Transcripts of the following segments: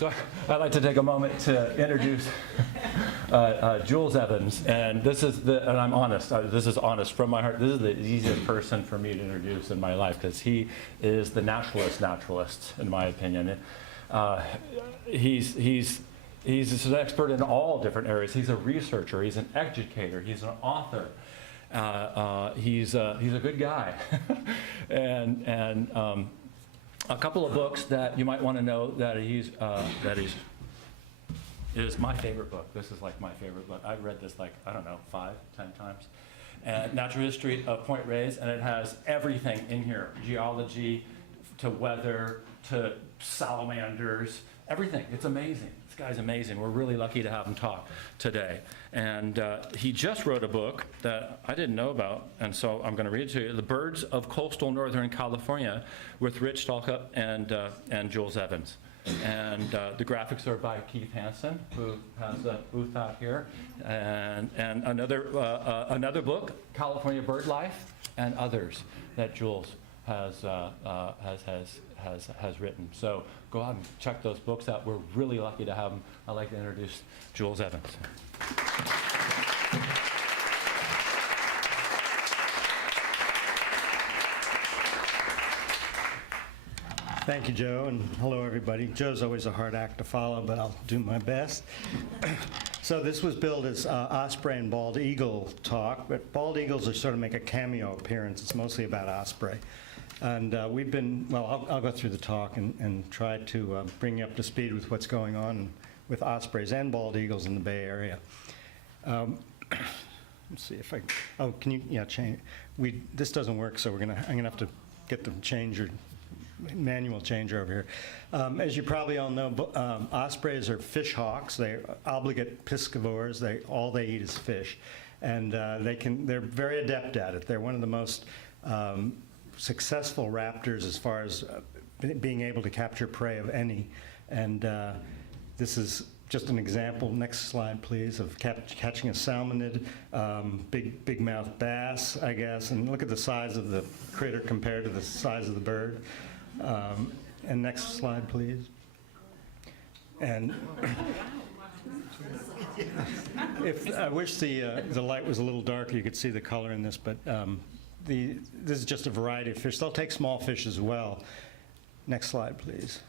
So I'd like to take a moment to introduce Jules Evans, and and I'm honest, this is honest from my heart, this is the easiest person for me to introduce in my life, because he is the naturalist, in my opinion. He's an expert in all different areas. He's a researcher, he's an educator, he's an author. He's a good guy. and a couple of books that you might want to know that is my favorite book. This is like my favorite book. I've read this like, I don't know, 5, 10 times. Natural History of Point Reyes, and it has everything in here. Geology, to weather, to salamanders, everything. It's amazing. This guy's amazing. We're really lucky to have him talk today. And he just wrote a book that I didn't know about, and so I'm going to read it to you. The Birds of Coastal Northern California, with Rich Stalka and Jules Evans. And the graphics are by Keith Hansen, who has a booth out here. And another book, California Bird Life, and others that Jules has written. So go out and check those books out. We're really lucky to have them. I'd like to introduce Jules Evans. Thank you, Joe, and hello, everybody. Joe's always a hard act to follow, but I'll do my best. So this was billed as Osprey and Bald Eagle talk, but Bald Eagles are sort of make a cameo appearance. It's mostly about Osprey. And we've been, well, I'll go through the talk and try to bring you up to speed with what's going on with ospreys and bald eagles in the Bay Area. Let's see if I, oh, can you, yeah, change. This doesn't work, so I'm gonna have to get the changer, manual changer over here. As you probably all know, ospreys are fish hawks. They're obligate piscivores. All they eat is fish. And they're very adept at it. They're one of the most successful raptors as far as being able to capture prey of any. And this is just an example, next slide please, of catching a salmonid, big mouth bass, I guess. And look at the size of the critter compared to the size of the bird. And next slide please. And if I wish the light was a little darker, you could see the color in this, but this is just a variety of fish. They'll take small fish as well. Next slide, please.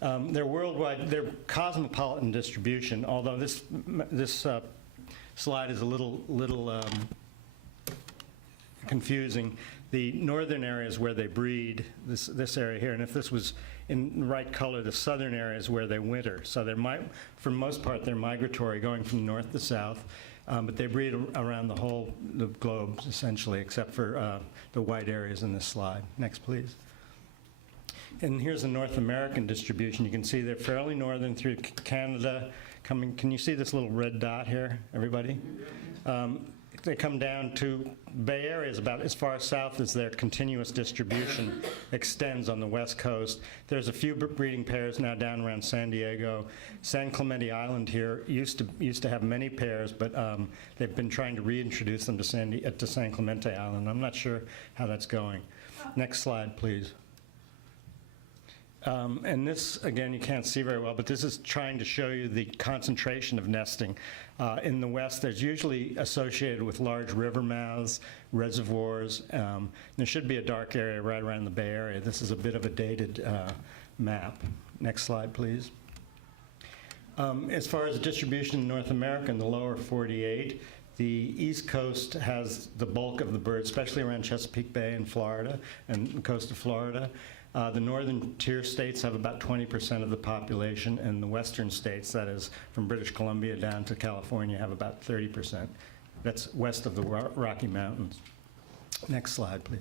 They're worldwide, they're cosmopolitan distribution, although this slide is a little confusing. The northern areas where they breed, this area here, and if this was in the right color, the southern areas where they winter. So for the most part, they're migratory, going from north to south. But they breed around the globe, essentially, except for the white areas in this slide. Next, please. And here's the North American distribution. You can see they're fairly northern through Canada. Can you see this little red dot here, everybody? They come down to Bay Area is about as far south as their continuous distribution extends on the west coast. There's a few breeding pairs now down around San Diego. San Clemente Island here used to have many pairs, but they've been trying to reintroduce them to San Clemente Island. I'm not sure how that's going. Next slide, please. And this, again, you can't see very well, but this is trying to show you the concentration of nesting. In the west, there's usually associated with large river mouths, reservoirs. There should be a dark area right around the Bay Area. This is a bit of a dated map. Next slide, please. As far as the distribution in North America, in the lower 48, the East Coast has the bulk of the birds, especially around Chesapeake Bay in Florida and the coast of Florida. The northern tier states have about 20% of the population, and the western states, that is from British Columbia down to California, have about 30%. That's west of the Rocky Mountains. Next slide, please.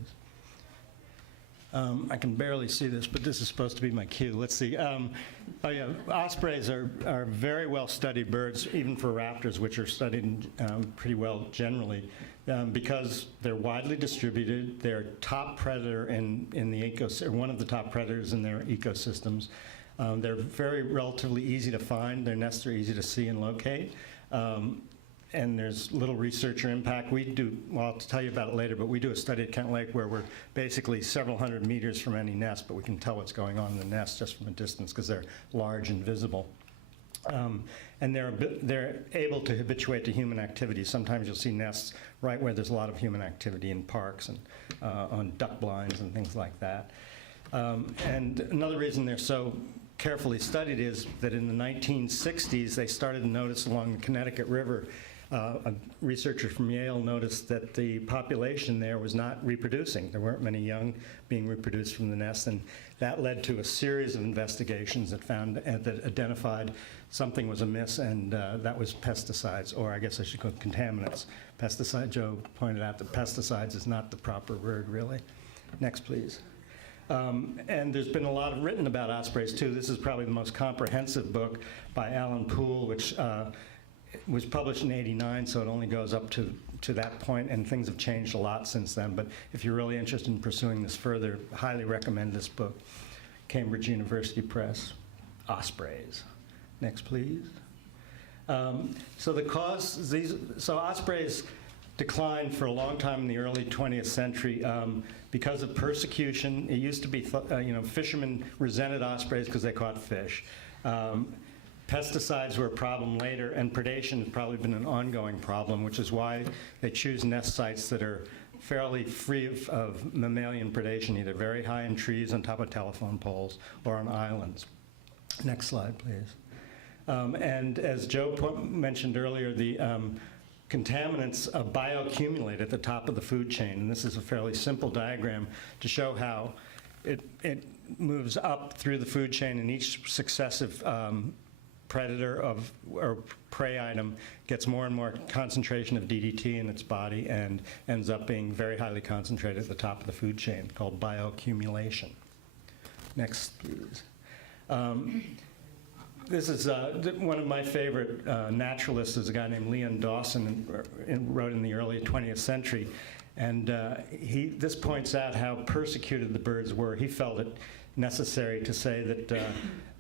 I can barely see this, but this is supposed to be my cue. Let's see. Oh yeah, ospreys are very well studied birds, even for raptors, which are studied pretty well generally, because they're widely distributed. They're top predator in the ecosystem, one of the top predators in their ecosystems. They're relatively easy to find. Their nests are easy to see and locate. and there's little researcher impact. We do, well, I'll tell you about it later, but we do a study at Kent Lake where we're basically several hundred meters from any nest, but we can tell what's going on in the nest just from a distance because they're large and visible. And they're able to habituate to human activity. Sometimes you'll see nests right where there's a lot of human activity in parks and on duck blinds and things like that. And another reason they're so carefully studied is that in the 1960s, they started to notice along the Connecticut River, a researcher from Yale noticed that the population there was not reproducing. There weren't many young being reproduced from the nest, and that led to a series of investigations that found, that identified something was amiss, and that was pesticides, or I guess I should call it contaminants. Pesticide, Joe pointed out that pesticides is not the proper word, really. Next, please. And there's been a lot written about ospreys, too. This is probably the most comprehensive book by Alan Poole, which was published in '89, so it only goes up to that point, and things have changed a lot since then. But if you're really interested in pursuing this further, highly recommend this book. Cambridge University Press, Ospreys. Next, please. So the cause, so ospreys declined for a long time in the early 20th century because of persecution. It used to be, fishermen resented ospreys because they caught fish. Pesticides were a problem later, and predation has probably been an ongoing problem, which is why they choose nest sites that are fairly free of mammalian predation, either very high in trees on top of telephone poles or on islands. Next slide, please. And as Joe mentioned earlier, the contaminants bioaccumulate at the top of the food chain, and this is a fairly simple diagram to show how it moves up through the food chain, and each successive predator or prey item gets more and more concentration of DDT in its body and ends up being very highly concentrated at the top of the food chain, called bioaccumulation. Next, please. This is one of my favorite naturalists is a guy named Leon Dawson, and wrote in the early 20th century. And this points out how persecuted the birds were. He felt it necessary to say that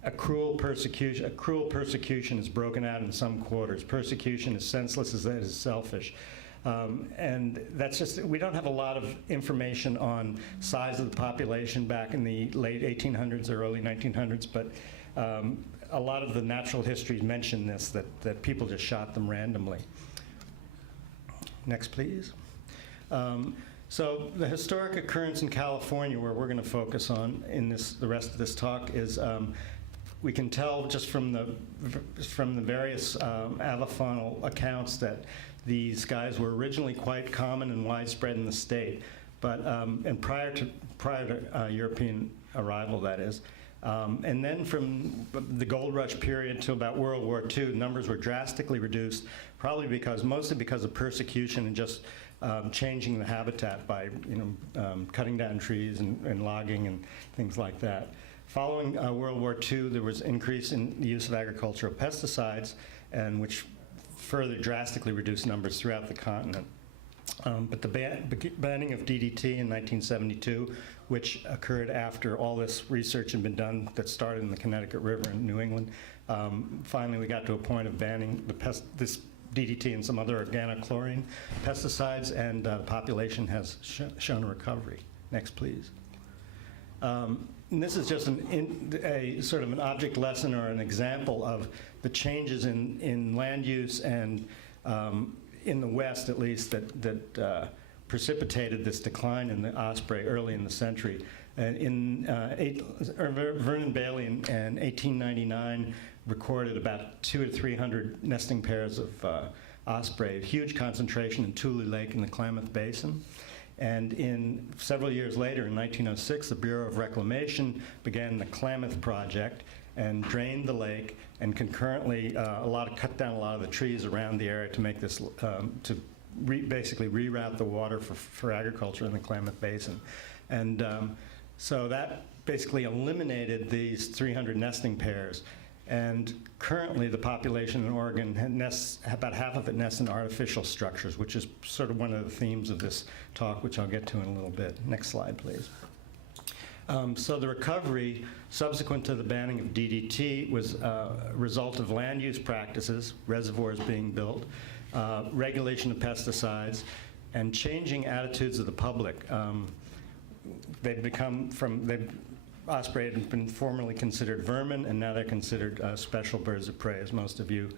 a cruel persecution is broken out in some quarters. Persecution is senseless as it is selfish. And that's just, we don't have a lot of information on size of the population back in the late 1800s or early 1900s, but a lot of the natural histories mention this, that people just shot them randomly. Next, please. So the historic occurrence in California, where we're going to focus on in the rest of this talk, is we can tell just from the various avifaunal accounts that these guys were originally quite common and widespread in the state, but and prior to European arrival, that is. And then from the gold rush period to about World War II, numbers were drastically reduced, mostly because of persecution and just changing the habitat by cutting down trees and logging and things like that. Following World War II, there was increase in the use of agricultural pesticides, and which further drastically reduced numbers throughout the continent. But the banning of DDT in 1972, which occurred after all this research had been done that started in the Connecticut River in New England, finally we got to a point of banning this DDT and some other organochlorine pesticides, and the population has shown a recovery. Next, please. And this is just a sort of an object lesson or an example of the changes in land use and in the West, at least, that precipitated this decline in the osprey early in the century. And Vernon Bailey in 1899 recorded about 200 to 300 nesting pairs of osprey, a huge concentration in Tule Lake in the Klamath Basin. And several years later, in 1906, the Bureau of Reclamation began the Klamath Project and drained the lake, and concurrently cut down a lot of the trees around the area to make this, basically reroute the water for agriculture in the Klamath Basin. And so that basically eliminated these 300 nesting pairs. And currently the population in Oregon nests, about half of it nests in artificial structures, which is sort of one of the themes of this talk, which I'll get to in a little bit. Next slide, please. So the recovery subsequent to the banning of DDT was a result of land use practices, reservoirs being built, regulation of pesticides, and changing attitudes of the public. Osprey had been formerly considered vermin, and now they're considered special birds of prey, as most of you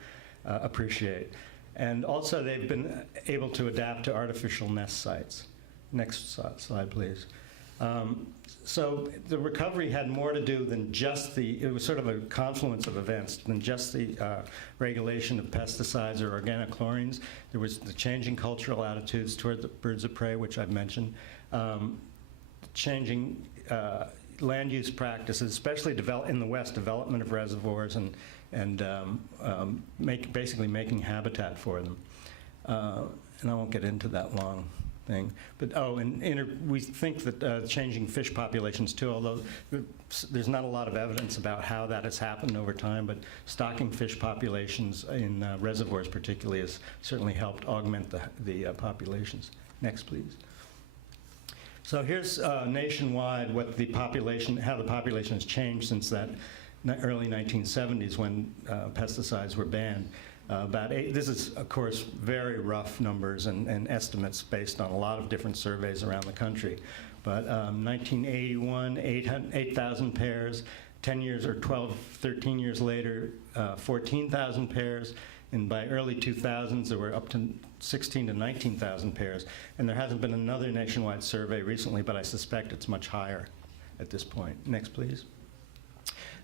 appreciate. And also, they've been able to adapt to artificial nest sites. Next slide, please. So the recovery had more to do than just it was sort of a confluence of events than just the regulation of pesticides or organochlorines. There was the changing cultural attitudes toward the birds of prey, which I've mentioned, changing land use practices, especially in the West, development of reservoirs and basically making habitat for them. And I won't get into that long thing. But, we think that changing fish populations too, although there's not a lot of evidence about how that has happened over time, but stocking fish populations in reservoirs particularly has certainly helped augment the populations. Next, please. So here's nationwide how the population has changed since that early 1970s when pesticides were banned. This is, of course, very rough numbers and estimates based on a lot of different surveys around the country. But 1981, 8,000 pairs. 10 years or 12, 13 years later, 14,000 pairs. And by early 2000s, there were up to 16 to 19,000 pairs. And there hasn't been another nationwide survey recently, but I suspect it's much higher at this point. Next, please.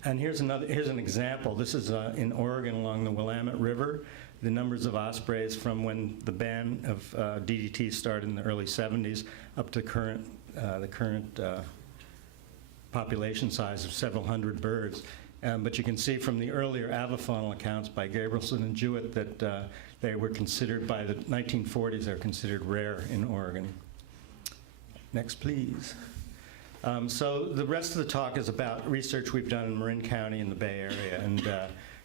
And here's an example. This is in Oregon along the Willamette River. The numbers of ospreys from when the ban of DDT started in the early 70s up to the current population size of several hundred birds. But you can see from the earlier avifaunal accounts by Gabrielson and Jewett that they were considered, by the 1940s, they're considered rare in Oregon. Next, please. So the rest of the talk is about research we've done in Marin County in the Bay Area.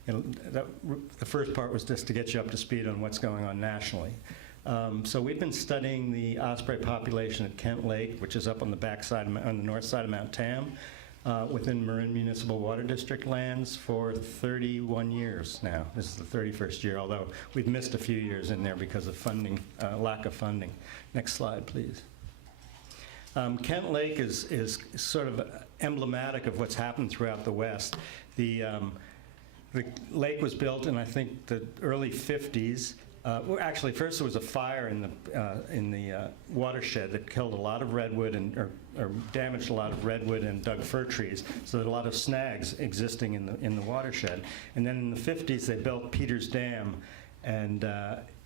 And the first part was just to get you up to speed on what's going on nationally. So we've been studying the osprey population at Kent Lake, which is up on the on the north side of Mount Tam, within Marin Municipal Water District lands for 31 years now. This is the 31st year, although we've missed a few years in there because of funding, lack of funding. Next slide, please. Kent Lake is sort of emblematic of what's happened throughout the West. The lake was built in, I think, the early 50s. Well, actually, first there was a fire in the watershed that killed a lot of redwood or damaged a lot of redwood and Doug fir trees, so there are a lot of snags existing in the watershed. And then in the 50s, they built Peters Dam and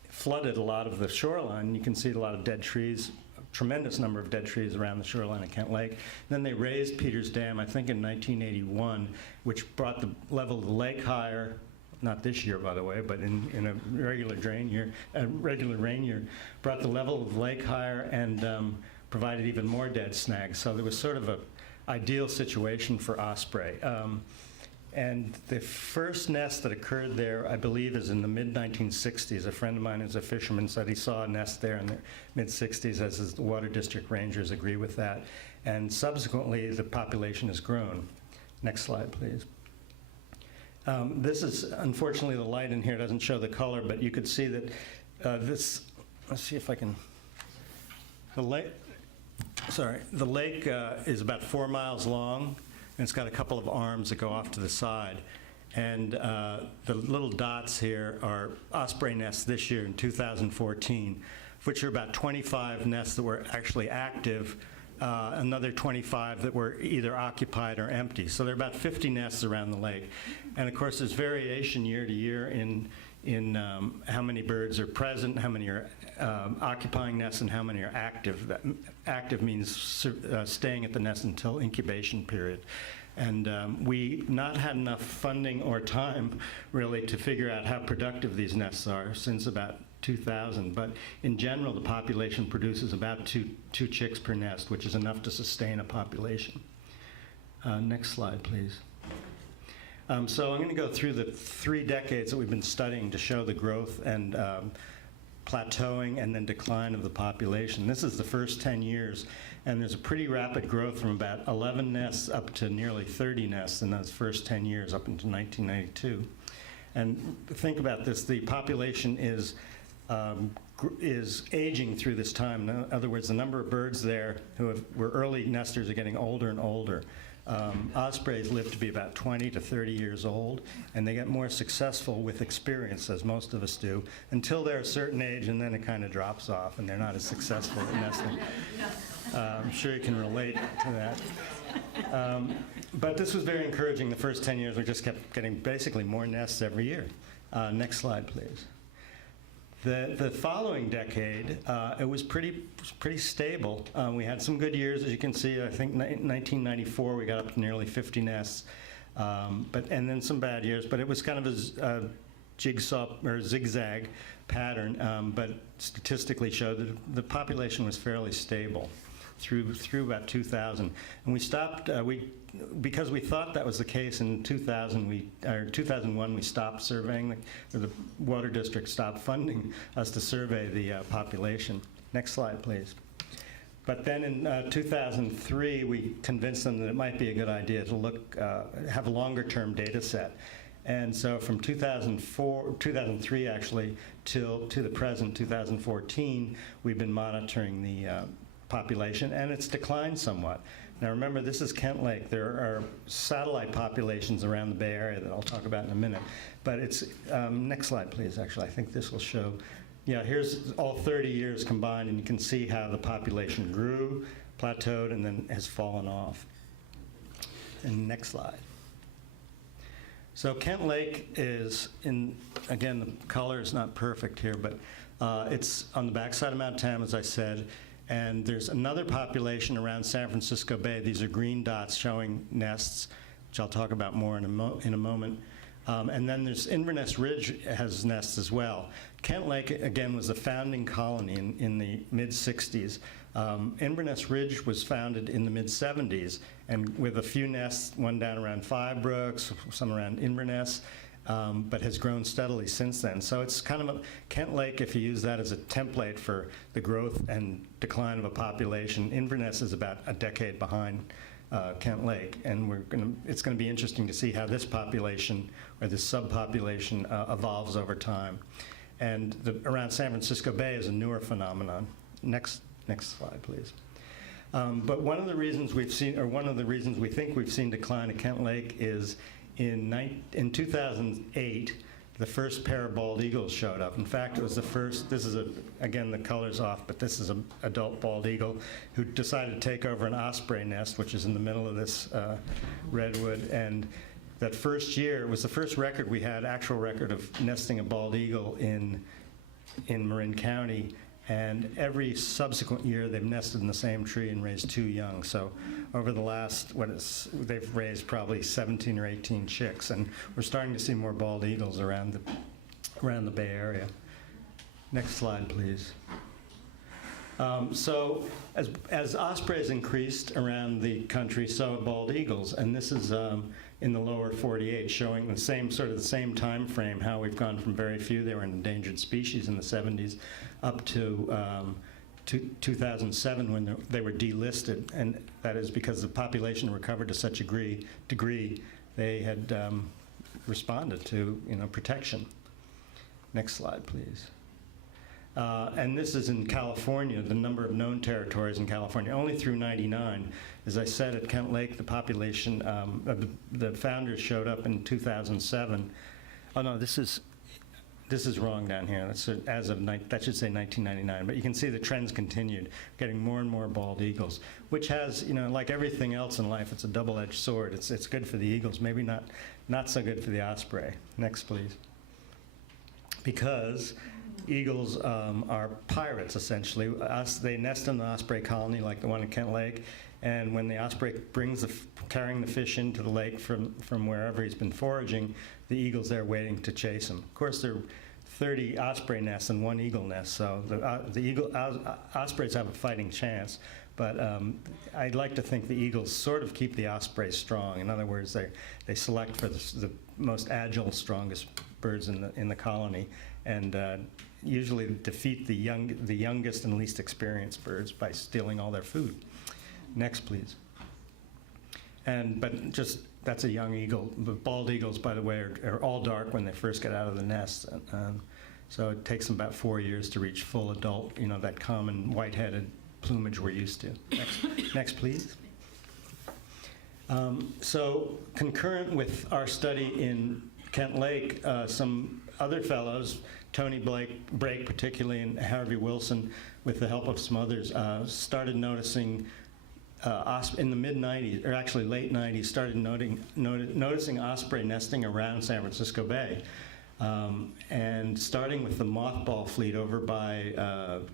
flooded a lot of the shoreline. You can see a lot of dead trees, tremendous number of dead trees around the shoreline of Kent Lake. Then they raised Peters Dam, I think in 1981, which brought the level of the lake higher, not this year, by the way, but in a regular rain year, brought the level of the lake higher and provided even more dead snags. So there was sort of an ideal situation for osprey. And the first nest that occurred there, I believe, is in the mid-1960s. A friend of mine who's a fisherman said he saw a nest there in the mid-60s, as his Water District rangers agree with that. And subsequently, the population has grown. Next slide, please. This is, unfortunately, the light in here doesn't show the color, but you could see that let's see if I can, the lake is about 4 miles long. And it's got a couple of arms that go off to the side. And the little dots here are osprey nests this year in 2014, which are about 25 nests that were actually active, another 25 that were either occupied or empty. So there are about 50 nests around the lake. And of course, there's variation year to year in how many birds are present, how many are occupying nests, and how many are active. Active means staying at the nest until incubation period. And we not had enough funding or time, really, to figure out how productive these nests are since about 2000. But in general, the population produces about two chicks per nest, which is enough to sustain a population. Next slide, please. So I'm going to go through the 3 decades that we've been studying to show the growth and plateauing and then decline of the population. This is the first 10 years, and there's a pretty rapid growth from about 11 nests up to nearly 30 nests in those first 10 years up until 1992. And think about this, the population is is aging through this time. In other words, the number of birds there were early nesters are getting older and older. Ospreys live to be about 20 to 30 years old, and they get more successful with experience, as most of us do, until they're a certain age, and then it kind of drops off, and they're not as successful at nesting. I'm sure you can relate to that. But this was very encouraging. The first 10 years, we just kept getting basically more nests every year. Next slide, please. The following decade, it was pretty stable. We had some good years, as you can see. I think 1994 we got up to nearly 50 nests, and then some bad years. But it was kind of a jigsaw or zigzag pattern. But statistically showed that the population was fairly stable through about 2000. And we stopped. Because we thought that was the case in 2001, we stopped surveying, or the Water District stopped funding us to survey the population. Next slide, please. But then in 2003, we convinced them that it might be a good idea to have a longer-term data set. And so from 2003 actually, to the present, 2014, we've been monitoring the population, and it's declined somewhat. Now remember, this is Kent Lake. There are satellite populations around the Bay Area that I'll talk about in a minute. But it's, next slide please, actually. I think this will show, yeah, here's all 30 years combined, and you can see how the population grew, plateaued, and then has fallen off. And next slide. So Kent Lake is again, the color is not perfect here, but it's on the backside of Mount Tam, as I said. And there's another population around San Francisco Bay. These are green dots showing nests, which I'll talk about more in a moment. And then there's Inverness Ridge has nests as well. Kent Lake, again, was the founding colony in the mid-60s. Inverness Ridge was founded in the mid-70s, and with a few nests, one down around Five Brooks, some around Inverness, but has grown steadily since then. So it's kind of Kent Lake, if you use that as a template for the growth and decline of a population. Inverness is about a decade behind Kent Lake, and it's going to be interesting to see how this population, or this subpopulation, evolves over time. And around San Francisco Bay is a newer phenomenon. Next slide, please. But one of the reasons we've seen, or one of the reasons we think we've seen decline at Kent Lake is in 2008, the first pair of bald eagles showed up. In fact, it was the first, this is, again, the color's off, but this is an adult bald eagle who decided to take over an osprey nest, which is in the middle of this redwood. And that first year was the first record we had, actual record of nesting a bald eagle in Marin County. And every subsequent year, they've nested in the same tree and raised 2 young. So over the last, they've raised probably 17 or 18 chicks. And we're starting to see more bald eagles around the Bay Area. Next slide, please. So as ospreys increased around the country, so have bald eagles. And this is in the lower 48, showing the same time frame, how we've gone from very few, they were an endangered species in the 70s, up to 2007 when they were delisted. And that is because the population recovered to such a degree they had responded to protection. Next slide, please. And this is in California, the number of known territories in California, only through 99. As I said, at Kent Lake, the population, the founders showed up in 2007. Oh no, this is wrong down here. That's that should say 1999. But you can see the trends continued, getting more and more bald eagles, which has, like everything else in life, it's a double-edged sword. It's good for the eagles, maybe not so good for the osprey. Next, please. Because eagles are pirates, essentially. They nest in the osprey colony, like the one at Kent Lake, and when the osprey brings carrying the fish into the lake from wherever he's been foraging, the eagle's there waiting to chase him. Of course, there are 30 osprey nests and 1 eagle nest, so the ospreys have a fighting chance. But I'd like to think the eagles sort of keep the ospreys strong. In other words, they select for the most agile, strongest birds in the colony, and usually defeat the youngest and least experienced birds by stealing all their food. Next, please. But that's a young eagle. The bald eagles, by the way, are all dark when they first get out of the nest. So it takes them about 4 years to reach full adult, that common white-headed plumage we're used to. Next, please. So concurrent with our study in Kent Lake, some other fellows, Tony Brake particularly, and Harvey Wilson, with the help of some others, started noticing in the mid-'90s, or actually late '90s, started noticing osprey nesting around San Francisco Bay. And starting with the mothball fleet over by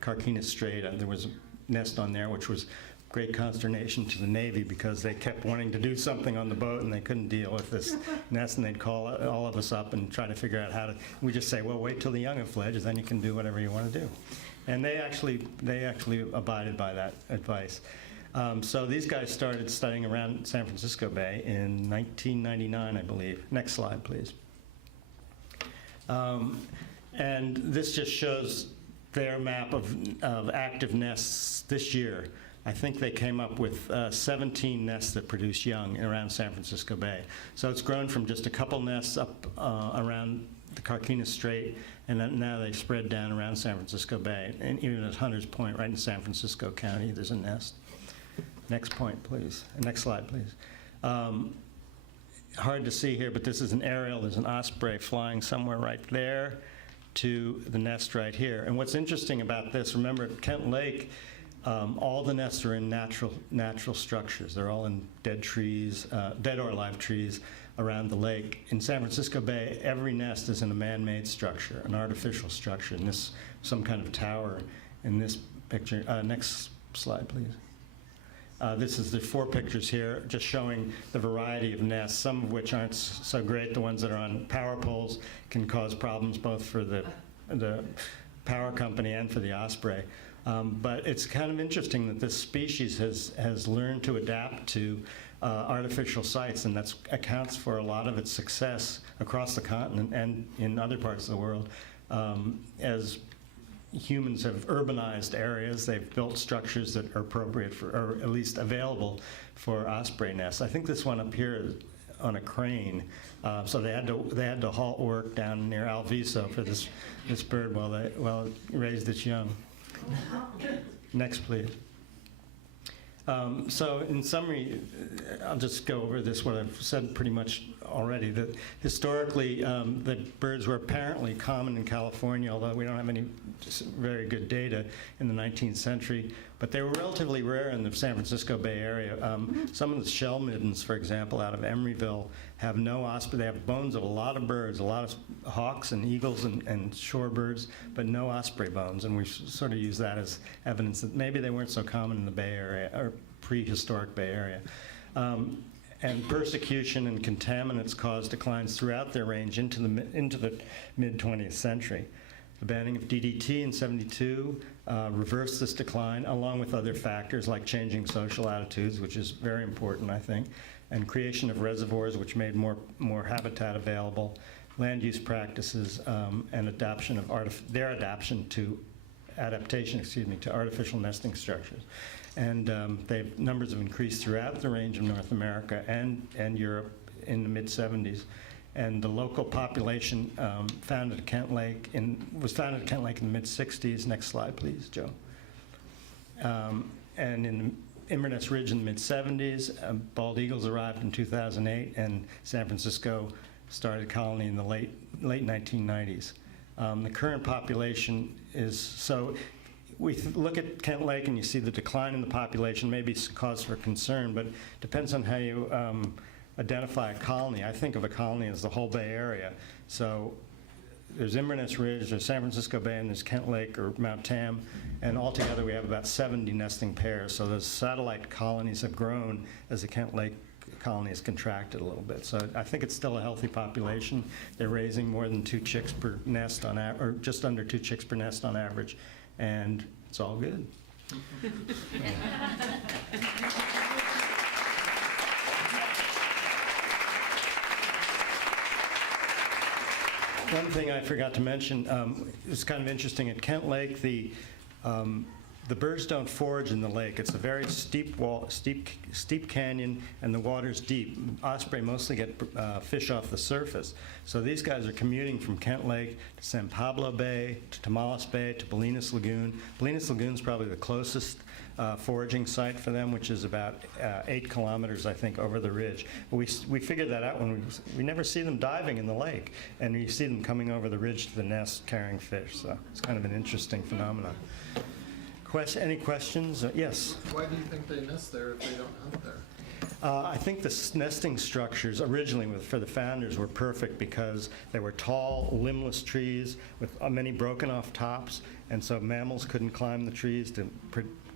Carquinez Strait, there was a nest on there, which was great consternation to the Navy because they kept wanting to do something on the boat and they couldn't deal with this nest, and they'd call all of us up and try to figure out how to. We just say, well, wait till the young have fledged, then you can do whatever you want to do. And they actually abided by that advice. So these guys started studying around San Francisco Bay in 1999, I believe. Next slide, please. And this just shows their map of active nests this year. I think they came up with 17 nests that produce young around San Francisco Bay. So it's grown from just a couple nests up around the Carquinez Strait, and then now they spread down around San Francisco Bay. And even at Hunters Point, right in San Francisco County, there's a nest. Next point, please. Next slide, please. Hard to see here, but this is an aerial. There's an osprey flying somewhere right there to the nest right here. And what's interesting about this, remember at Kent Lake, all the nests are in natural structures. They're all in dead trees, dead or live trees around the lake. In San Francisco Bay, every nest is in a man-made structure, an artificial structure, and this some kind of tower in this picture. Next slide, please. This is the 4 pictures here, just showing the variety of nests, some of which aren't so great. The ones that are on power poles can cause problems both for the power company and for the osprey. But it's kind of interesting that this species has learned to adapt to artificial sites, and that accounts for a lot of its success across the continent and in other parts of the world. As humans have urbanized areas, they've built structures that are appropriate for, or at least available for osprey nests. I think this one up here is on a crane, so they had to halt work down near Alviso for this bird while it raised its young. Next, please. So in summary, I'll just go over this, what I've said pretty much already, that historically the birds were apparently common in California, although we don't have any very good data in the 19th century, but they were relatively rare in the San Francisco Bay Area. Some of the shell middens, for example, out of Emeryville, have no osprey. They have bones of a lot of birds, a lot of hawks and eagles and shorebirds, but no osprey bones, and we sort of use that as evidence that maybe they weren't so common in the Bay Area, or prehistoric Bay Area. And persecution and contaminants caused declines throughout their range into the mid-20th century. The banning of DDT in '72 reversed this decline, along with other factors like changing social attitudes, which is very important, I think, and creation of reservoirs, which made more habitat available, land use practices, and adaptation to artificial nesting structures. And numbers have increased throughout the range of North America and Europe in the mid-'70s. And the local population was founded at Kent Lake in the mid-'60s. Next slide, please, Joe. And in Inverness Ridge in the mid-'70s, bald eagles arrived in 2008, and San Francisco started a colony in the late 1990s. The current population is so. We look at Kent Lake and you see the decline in the population, maybe it's cause for concern, but it depends on how you identify a colony. I think of a colony as the whole Bay Area. So there's Inverness Ridge, there's San Francisco Bay, and there's Kent Lake or Mount Tam, and altogether we have about 70 nesting pairs. So those satellite colonies have grown as the Kent Lake colony has contracted a little bit. So I think it's still a healthy population. They're raising more than 2 chicks per nest or just under 2 chicks per nest on average. And it's all good. One thing I forgot to mention, it's kind of interesting. At Kent Lake, the the birds don't forage in the lake. It's a very steep wall, steep canyon, and the water's deep. Osprey mostly get fish off the surface. So these guys are commuting from Kent Lake to San Pablo Bay, to Tamales Bay, to Bolinas Lagoon. Bolinas Lagoon's probably the closest foraging site for them, which is about 8 kilometers, I think, over the ridge. We figured that out when we never see them diving in the lake, and we see them coming over the ridge to the nest carrying fish. So it's kind of an interesting phenomenon. Any questions? Yes? Why do you think they nest there if they don't hunt there? I think the nesting structures originally for the founders were perfect because they were tall, limbless trees with many broken off tops, and so mammals couldn't climb the trees to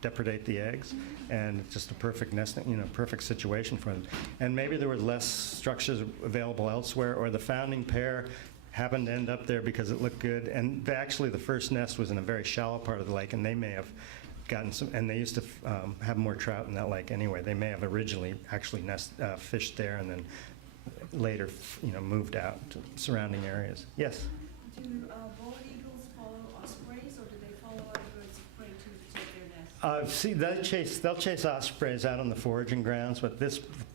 depredate the eggs, and it's just a perfect nesting, perfect situation for them. And maybe there were less structures available elsewhere, or the founding pair happened to end up there because it looked good. And actually, the first nest was in a very shallow part of the lake, and they may have gotten some, and they used to have more trout in that lake anyway. They may have originally actually fished there and then later, moved out to surrounding areas. Yes? Do bald eagles follow ospreys, or do they follow other birds of prey to take their nests? See, they'll chase ospreys out on the foraging grounds, but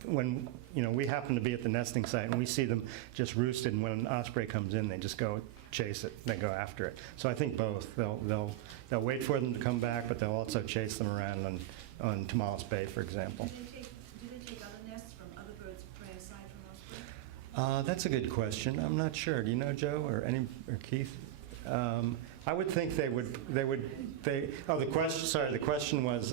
when we happen to be at the nesting site and we see them just roosted, and when an osprey comes in, they just go chase it. They go after it. So I think both. They'll wait for them to come back, but they'll also chase them around on Tamales Bay, for example. Do they take other nests from other birds of prey aside from osprey? That's a good question. I'm not sure. Do you know, Joe, or Keith? I would think they would. The question was,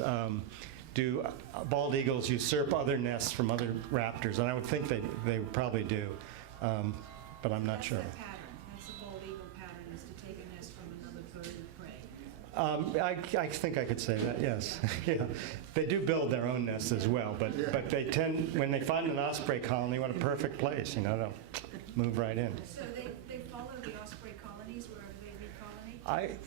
do bald eagles usurp other nests from other raptors? And I would think they probably do, but I'm not sure. That's the pattern. That's the bald eagle pattern, is to take a nest from another bird of prey. I think I could say that, yes. Yeah. They do build their own nests as well, but they tend, when they find an osprey colony, what a perfect place, they'll move right in. So they follow the osprey colonies wherever they recolony?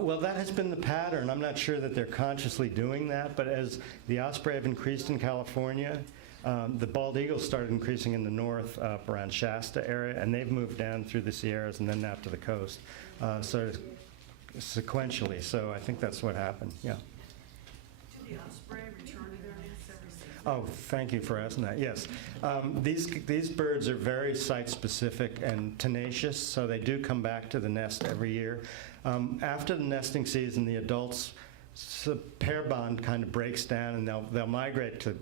Well, that has been the pattern. I'm not sure that they're consciously doing that, but as the osprey have increased in California, the bald eagles started increasing in the north, up around Shasta area, and they've moved down through the Sierras and then out to the coast, so sequentially. So I think that's what happened, yeah. Do the osprey return to their nests every season? Oh, thank you for asking that. Yes. These birds are very site-specific and tenacious, so they do come back to the nest every year. After the nesting season, the adults, pair bond kind of breaks down, and they'll migrate to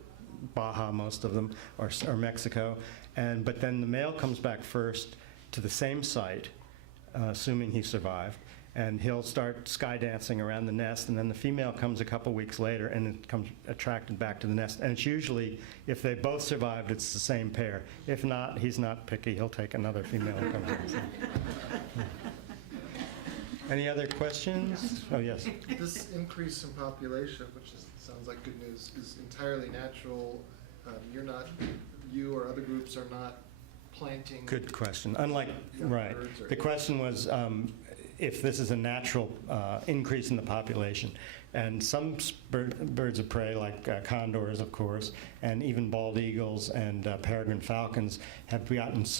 Baja, most of them, or Mexico. But then the male comes back first to the same site, assuming he survived, and he'll start sky dancing around the nest, and then the female comes a couple weeks later and it comes attracted back to the nest. And it's usually, if they both survived, it's the same pair. If not, he's not picky. He'll take another female who comes in. Any other questions? Oh, yes. This increase in population, which sounds like good news, is entirely natural. You or other groups are not planting. Good question. Unlike, right. birds or The question was if this is a natural increase in the population. And some birds of prey, like condors, of course, and even bald eagles and peregrine falcons,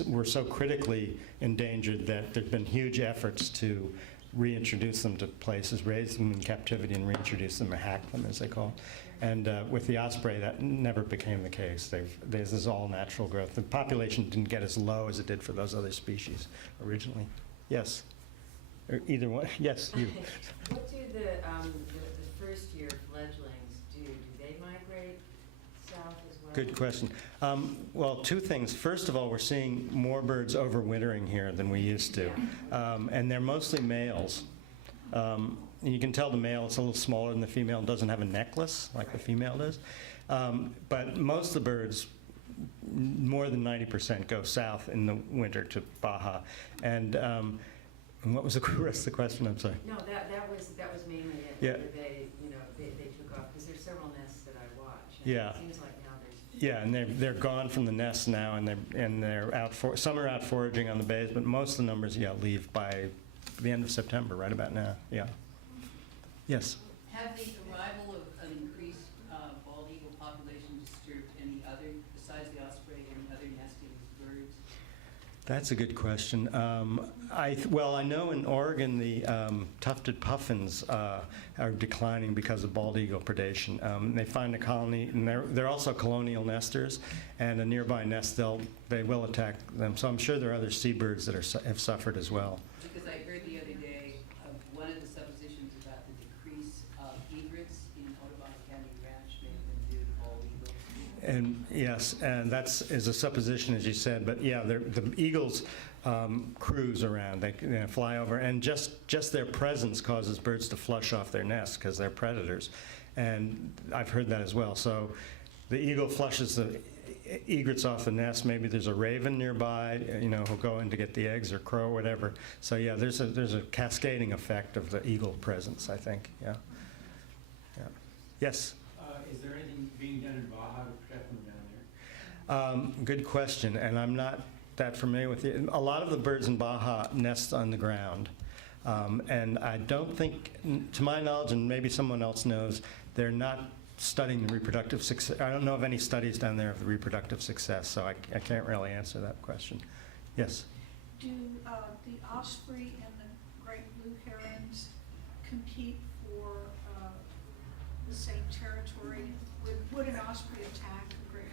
were so critically endangered that there have been huge efforts to reintroduce them to places, raise them in captivity and reintroduce them, or hack them, as they call it. And with the osprey, that never became the case. This is all natural growth. The population didn't get as low as it did for those other species originally. Yes? Or either one? Yes, you. What do the first year fledglings do? Do they migrate south as well? Good question. Well, two things. First of all, we're seeing more birds overwintering here than we used to. And they're mostly males. And you can tell the male is a little smaller than the female and doesn't have a necklace like the female does. But most of the birds, more than 90%, go south in the winter to Baja. And what was the rest of the question? I'm sorry. No, that was mainly it. Yeah. Whether they took off, because there's several nests that I watch. Yeah. It seems like now there's. Yeah, and they're gone from the nests now, and they're out some are out foraging on the bays, but most of the numbers leave by the end of September, right about now. Yeah. Yes. Have the arrival of an increased bald eagle population disturbed any other, besides the osprey, any other nesting birds? That's a good question. Well, I know in Oregon the tufted puffins are declining because of bald eagle predation. They find a colony, and they're also colonial nesters, and a nearby nest they will attack them. So I'm sure there are other seabirds that have suffered as well. Because I heard the other day of one of the suppositions about the decrease of egrets in Audubon County Ranch may have been due to bald eagles. And yes, and is a supposition, as you said, but yeah, the eagles cruise around. They fly over, and just their presence causes birds to flush off their nests because they're predators. And I've heard that as well. So the eagle flushes the egrets off the nest. Maybe there's a raven nearby, who'll go in to get the eggs, or crow, or whatever. So yeah, there's a cascading effect of the eagle presence, I think. Yeah. Yeah. Yes. Is there anything being done in Baja to protect them down there? Good question, and I'm not that familiar with it. A lot of the birds in Baja nest on the ground, and I don't think, to my knowledge, and maybe someone else knows, they're not studying the reproductive success. I don't know of any studies down there of the reproductive success, so I can't really answer that question. Yes? Do the osprey and the great blue herons compete for the same territory? Would an osprey attack a great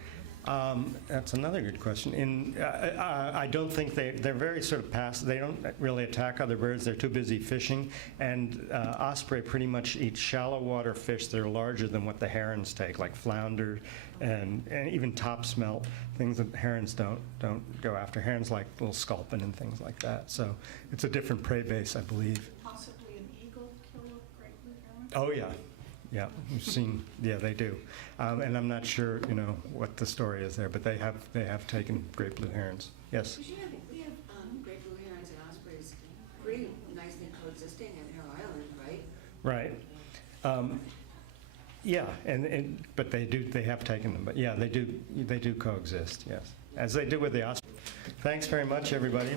blue heron? That's another good question. I don't think they're very sort of passive. They don't really attack other birds. They're too busy fishing. And osprey pretty much eat shallow water fish that are larger than what the herons take, like flounder and even top smelt, things that herons don't go after. Herons like little sculpin and things like that. So it's a different prey base, I believe. Possibly an eagle kill a great blue heron? Oh, yeah. Yeah, we've seen, yeah, they do. And I'm not sure, what the story is there, but they have taken great blue herons. Yes? We have great blue herons and ospreys pretty nicely coexisting in Haro Island, right? Right. Yeah, but they have taken them. But yeah, they do coexist, yes. As they do with the osprey. Thanks very much, everybody.